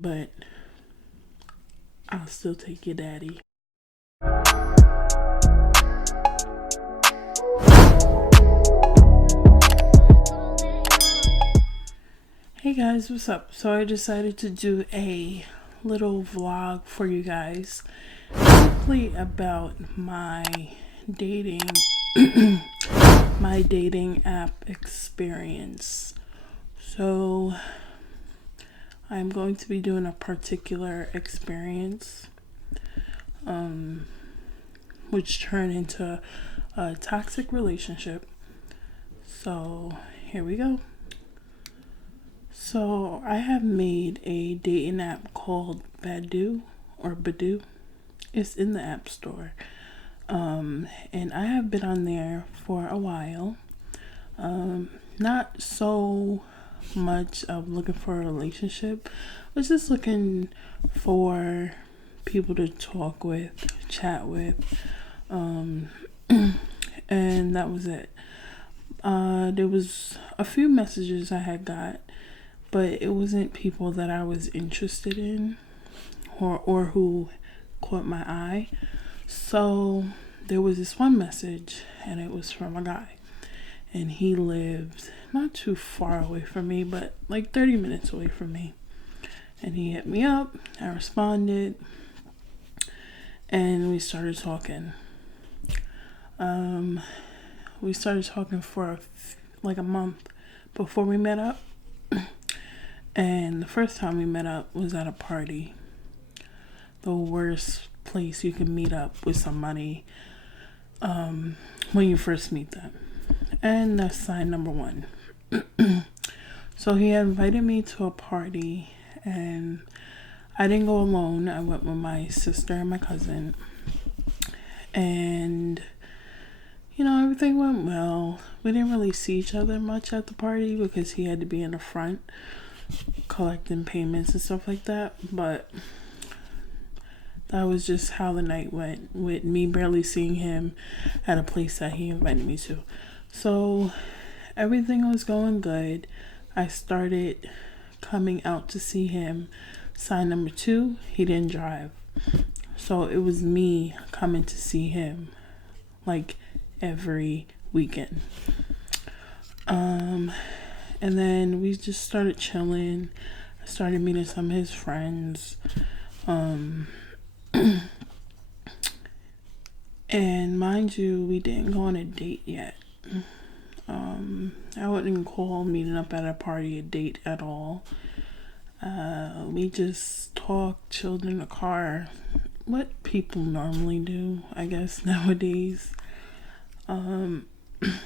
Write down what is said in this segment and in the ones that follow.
but I'll still take your daddy. Hey guys, what's up? So I decided to do a little vlog for you guys, simply about my dating my dating app experience. So I'm going to be doing a particular experience which turned into a toxic relationship. So here we go. So I have made a dating app called Badoo or Badoo. It's in the App Store. And I have been on there for a while. Not so much of looking for a relationship. I was just looking for people to talk with, chat with, and that was it. There was a few messages I had got, but it wasn't people that I was interested in or who caught my eye. So there was this one message, and it was from a guy, and he lived not too far away from me, but like 30 minutes away from me. And he hit me up, I responded, and we started talking. We started talking for like a month before we met up. And the first time we met up was at a party. The worst place you can meet up with somebody when you first meet them. And that's sign number one. So he invited me to a party, and I didn't go alone. I went with my sister and my cousin. And everything went well. We didn't really see each other much at the party because he had to be in the front collecting payments and stuff like that. But that was just how the night went, with me barely seeing him at a place that he invited me to. So everything was going good. I started coming out to see him. Sign number two, he didn't drive. So it was me coming to see him like every weekend. And then we just started chilling. I started meeting some of his friends. And mind you, we didn't go on a date yet. I wouldn't call meeting up at a party a date at all. We just talked, chilled in the car. What people normally do, I guess, nowadays.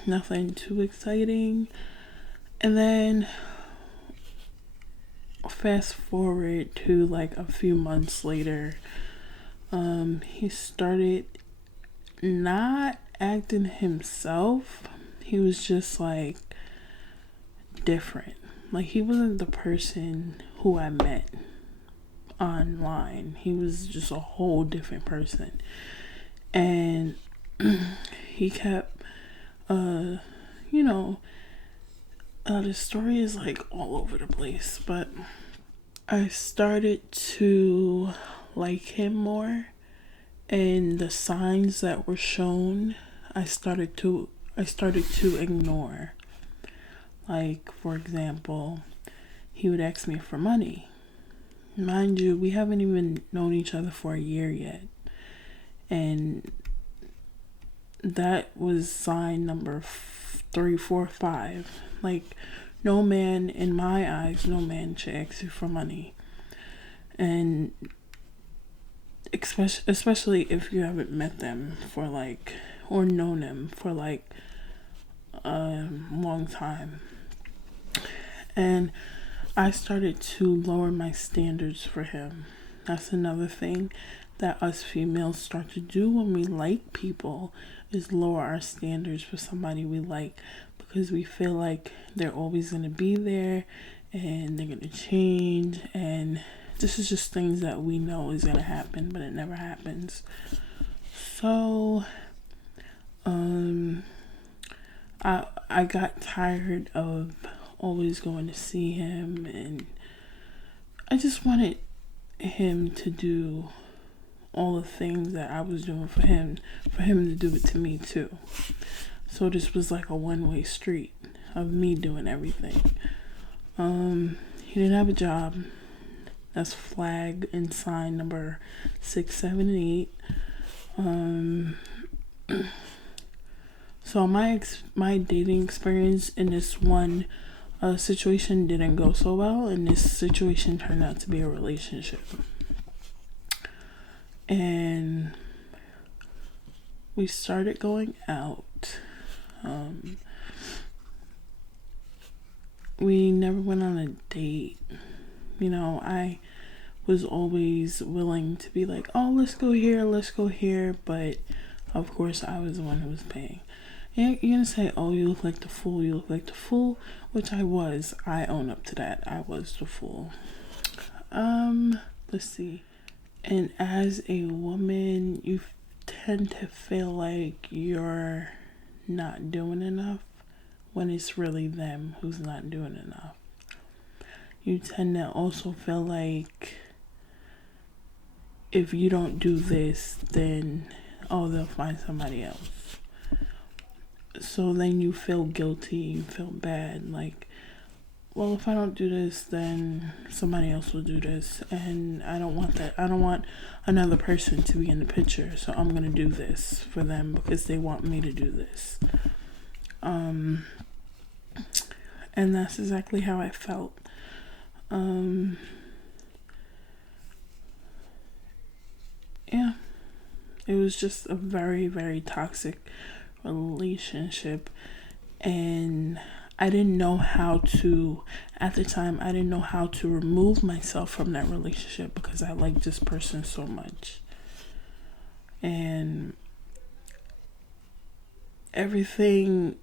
Nothing too exciting. And then fast forward to like a few months later, he started not acting himself. He was just like different. Like he wasn't the person who I met online. He was just a whole different person. And he kept the story is like all over the place, but I started to like him more, and the signs that were shown I started to ignore. Like, for example, he would ask me for money. Mind you, we haven't even known each other for a year yet, and that was sign number 3, 4, 5. Like, no man, in my eyes, no man should ask you for money. And especially if you haven't met them for like, or known them for like a long time. And I started to lower my standards for him. That's another thing that us females start to do when we like people, is lower our standards for somebody we like, because we feel like they're always going to be there and they're going to change, and this is just things that we know is going to happen, but it never happens. So I got tired of always going to see him, and I just wanted him to do all the things that I was doing for him to do it to me too. So this was like a one-way street of me doing everything. He didn't have a job. That's flag and sign number 6, 7, and 8. So my dating experience in this one situation didn't go so well, and this situation turned out to be a relationship. And we started going out. We never went on a date. I was always willing to be like, oh, let's go here, but of course I was the one who was paying. And you're gonna say, oh, you look like the fool, which I was. I own up to that. I was the fool. Let's see. And as a woman, you tend to feel like you're not doing enough when it's really them who's not doing enough. You tend to also feel like if you don't do this, then, oh, they'll find somebody else. So then you feel guilty, you feel bad, like, well, if I don't do this, then somebody else will do this, and I don't want that. I don't want another person to be in the picture, so I'm gonna do this for them because they want me to do this. And that's exactly how I felt. Yeah, it was just a very, very toxic relationship, and I didn't know how to, at the time, I didn't know how to remove myself from that relationship because I liked this person so much. And everything,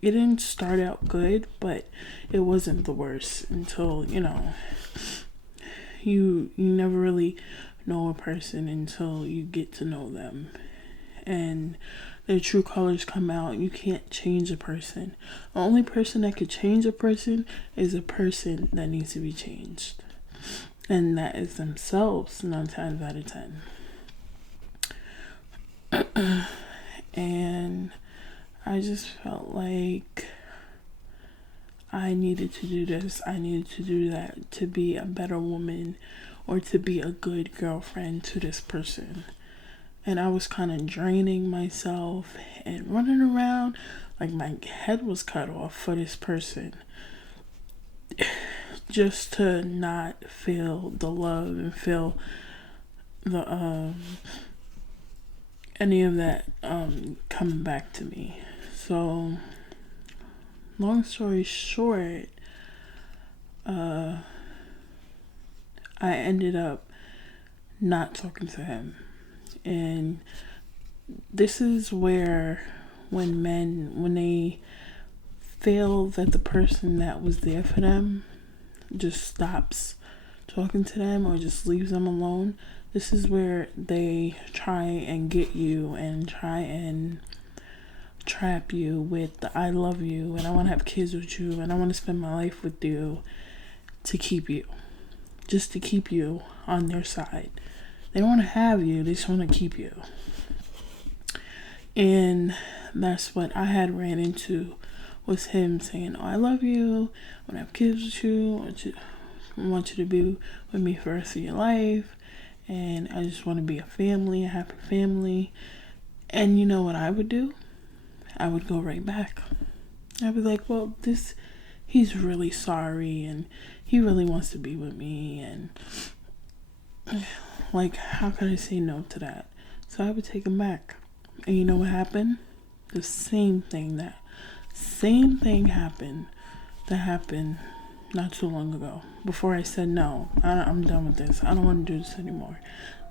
it didn't start out good, but it wasn't the worst until, you never really know a person until you get to know them. And their true colors come out. You can't change a person. The only person that could change a person is a person that needs to be changed. And that is themselves 9 times out of 10. And I just felt like I needed to do this. I needed to do that to be a better woman or to be a good girlfriend to this person. And I was kind of draining myself and running around like my head was cut off for this person. Just to not feel the love and feel the any of that coming back to me. So long story short, I ended up not talking to him. And this is where when they feel that the person that was there for them just stops talking to them or just leaves them alone, this is where they try and get you and try and trap you with the I love you and I want to have kids with you and I want to spend my life with you, to keep you, just to keep you on their side. They don't want to have you, they just want to keep you. And that's what I had ran into, was him saying, oh, I love you, I want to have kids with you, I want you to be with me for the rest of your life, and I just want to be a family, a happy family. And you know what I would do? I would go right back. I'd be like, well, he's really sorry and he really wants to be with me, and like, how could I say no to that? So I would take him back. And you know what happened? The same thing happened that happened not too long ago. Before I said no, I'm done with this, I don't want to do this anymore.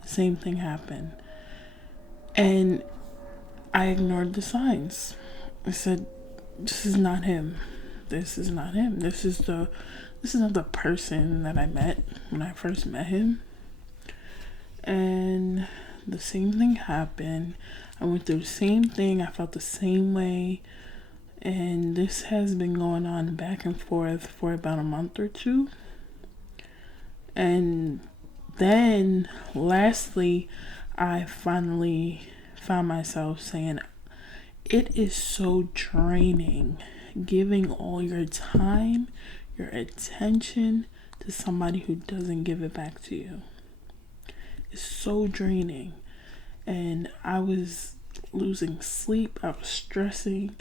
The same thing happened. And I ignored the signs. I said, this is not him. This is not him. This is not the person that I met when I first met him. And the same thing happened. I went through the same thing. I felt the same way. And this has been going on back and forth for about a month or two. And then lastly, I finally found myself saying, it is so draining giving all your time, your attention to somebody who doesn't give it back to you. It's so draining. And I was losing sleep, I was stressing,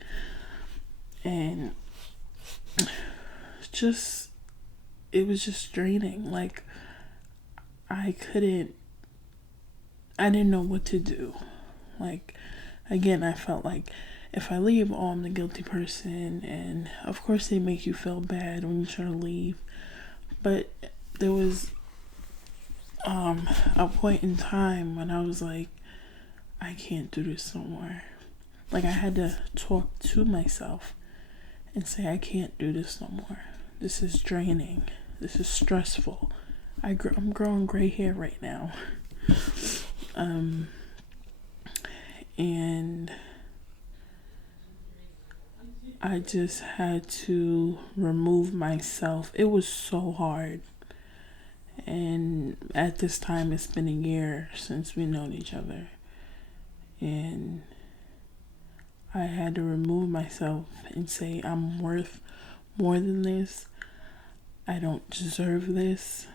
and just, it was just draining. Like, I didn't know what to do. Like, again, I felt like if I leave, oh, I'm the guilty person. And of course, they make you feel bad when you try to leave. But there was a point in time when I was like, I can't do this no more. Like, I had to talk to myself and say, I can't do this no more. This is draining. This is stressful. I'm growing gray hair right now. And I just had to remove myself. It was so hard. And at this time, it's been a year since we've known each other. And I had to remove myself and say, I'm worth more than this. I don't deserve this.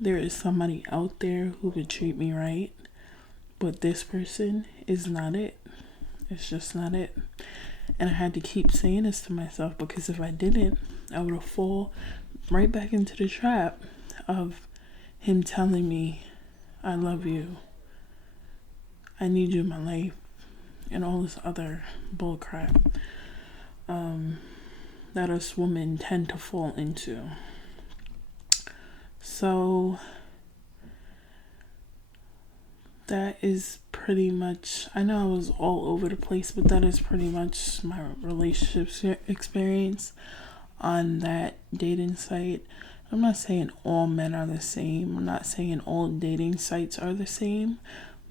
There is somebody out there who could treat me right, but this person is not it. It's just not it. And I had to keep saying this to myself, because if I didn't, I would have fallen right back into the trap of him telling me, I love you, I need you in my life, and all this other bull crap that us women tend to fall into. So that is pretty much, I know I was all over the place, but that is pretty much my relationship experience on that dating site. I'm not saying all men are the same. I'm not saying all dating sites are the same,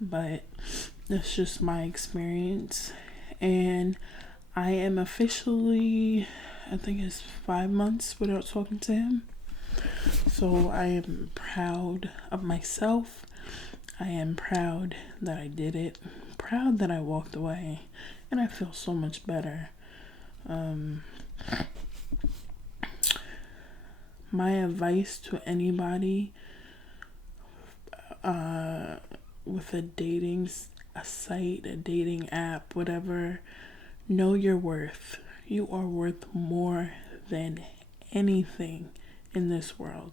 but that's just my experience. And I am officially, I think it's 5 months without talking to him. So I am proud of myself. I am proud that I did it. Proud that I walked away. And I feel so much better. My advice to anybody with a site, a dating app, whatever, know your worth. You are worth more than anything in this world.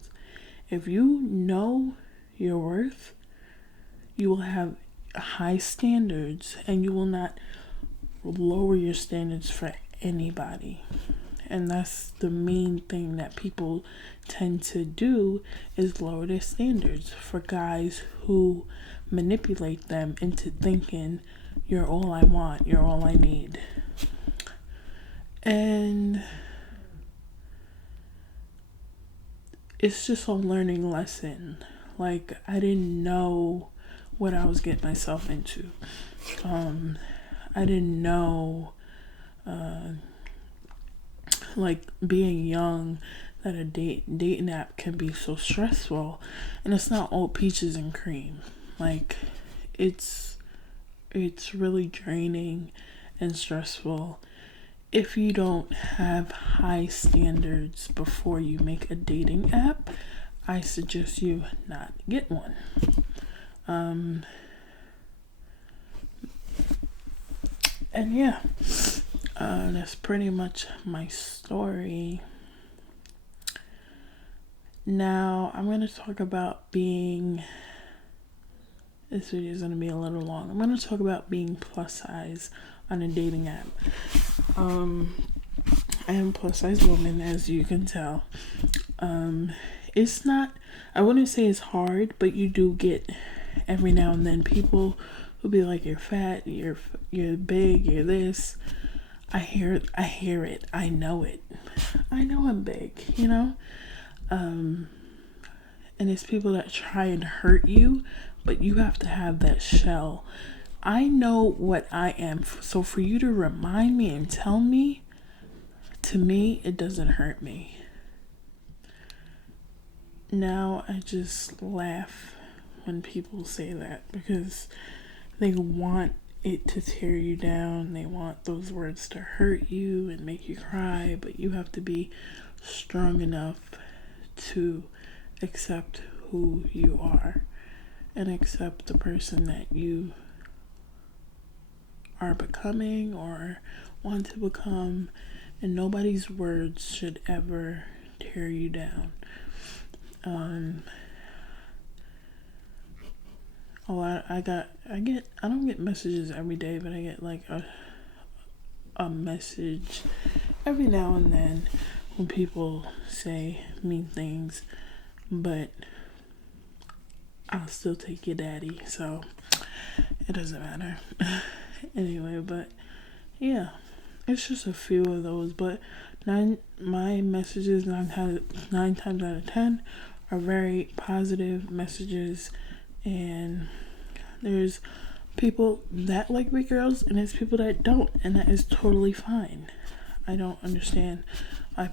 If you know your worth, you will have high standards, and you will not lower your standards for anybody. And that's the main thing that people tend to do, is lower their standards for guys who manipulate them into thinking, you're all I want, you're all I need. And it's just a learning lesson. Like, I didn't know what I was getting myself into. I didn't know, like, being young, that a dating app can be so stressful. And it's not all peaches and cream. Like, it's really draining and stressful if you don't have high standards before you make a dating app. I suggest you not get one. And yeah, that's pretty much my story. Now, I'm going to talk about being, this video is going to be a little long. I'm going to talk about being plus size on a dating app. I am a plus size woman, as you can tell. It's not, I wouldn't say it's hard, but you do get every now and then people who be like, you're fat, you're big, you're this. I hear it. I know it. I know I'm big, you know? And it's people that try and hurt you, but you have to have that shell. I know what I am. So for you to remind me and tell me, to me, it doesn't hurt me. now I just laugh when people say that because they want it to tear you down. They want those words to hurt you and make you cry, but you have to be strong enough to accept who you are and accept the person that you are becoming or want to become, and nobody's words should ever tear you down. I don't get messages every day, but I get like a message every now and then when people say mean things, but I'll still take your daddy, so it doesn't matter. Anyway, but yeah, it's just a few of those, but my messages nine times out of 10 are very positive messages, and there's people that like big girls and there's people that don't, and that is totally fine. I don't understand why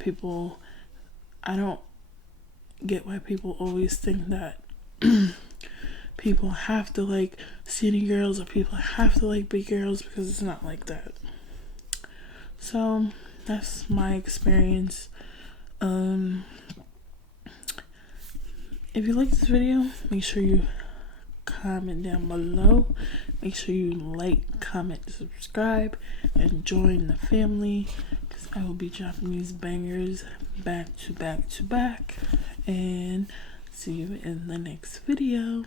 I don't get why people always think that people have to like skinny girls or people have to like big girls, because it's not like that. So that's my experience. If you like this video, make sure you comment down below. Make sure you like, comment, subscribe, and join the family, because I will be dropping these bangers back to back to back. And see you in the next video.